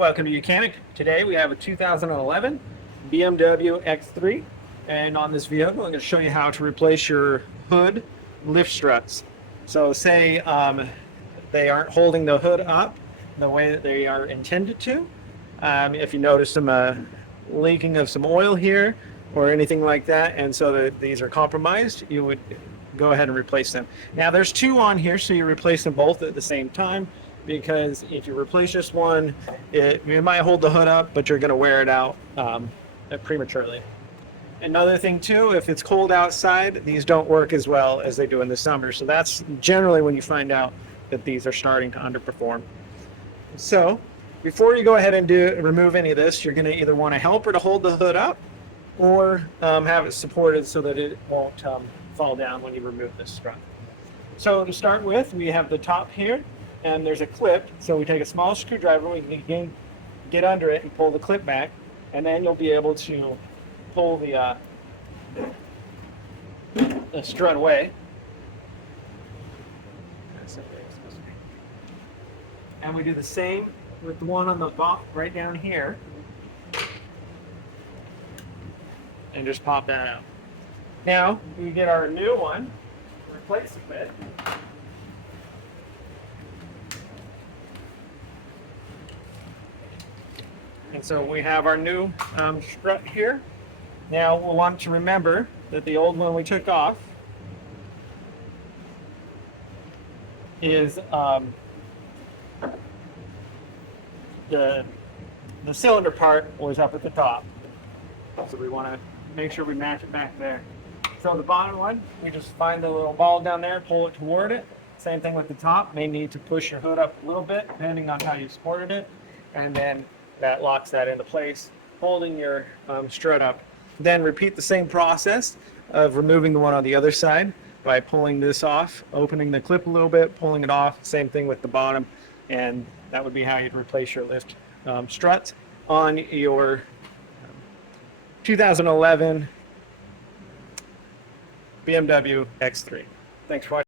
Welcome to Mechanic. Today we have a 2011 BMW X3, and on this vehicle I'm going to show you how to replace your hood lift struts. So say they aren't holding the hood up the way that they are intended to. If you notice some leaking of some oil here or anything like that, and so that these are compromised, you would go ahead and replace them. Now there's two on here, so you replace them both at the same time, because if you replace just one, it might hold the hood up, but you're going to wear it out prematurely. Another thing too, if it's cold outside, these don't work as well as they do in the summer. So that's generally when you find out that these are starting to underperform. So before you go ahead and remove any of this, you're going to either want a helper to hold the hood up, or have it supported so that it won't fall down when you remove this strut. So to start with, we have the top here, and there's a clip. So we take a small screwdriver, we can get under it and pull the clip back, and then you'll be able to pull the strut away. And we do the same with the one on the bottom right down here, and just pop that out. Now we get our new one to replace it with. And so we have our new strut here. Now we'll want to remember that the old one we took off is the cylinder part was up at the top. So we want to make sure we match it back there. So the bottom one, we just find the little ball down there, pull it toward it. Same thing with the top. May need to push your hood up a little bit, depending on how you supported it. And then that locks that into place, holding your strut up. Then repeat the same process of removing the one on the other side by pulling this off, opening the clip a little bit, pulling it off. Same thing with the bottom. And that would be how you'd replace your lift struts on your 2011 BMW X3. Thanks for watching.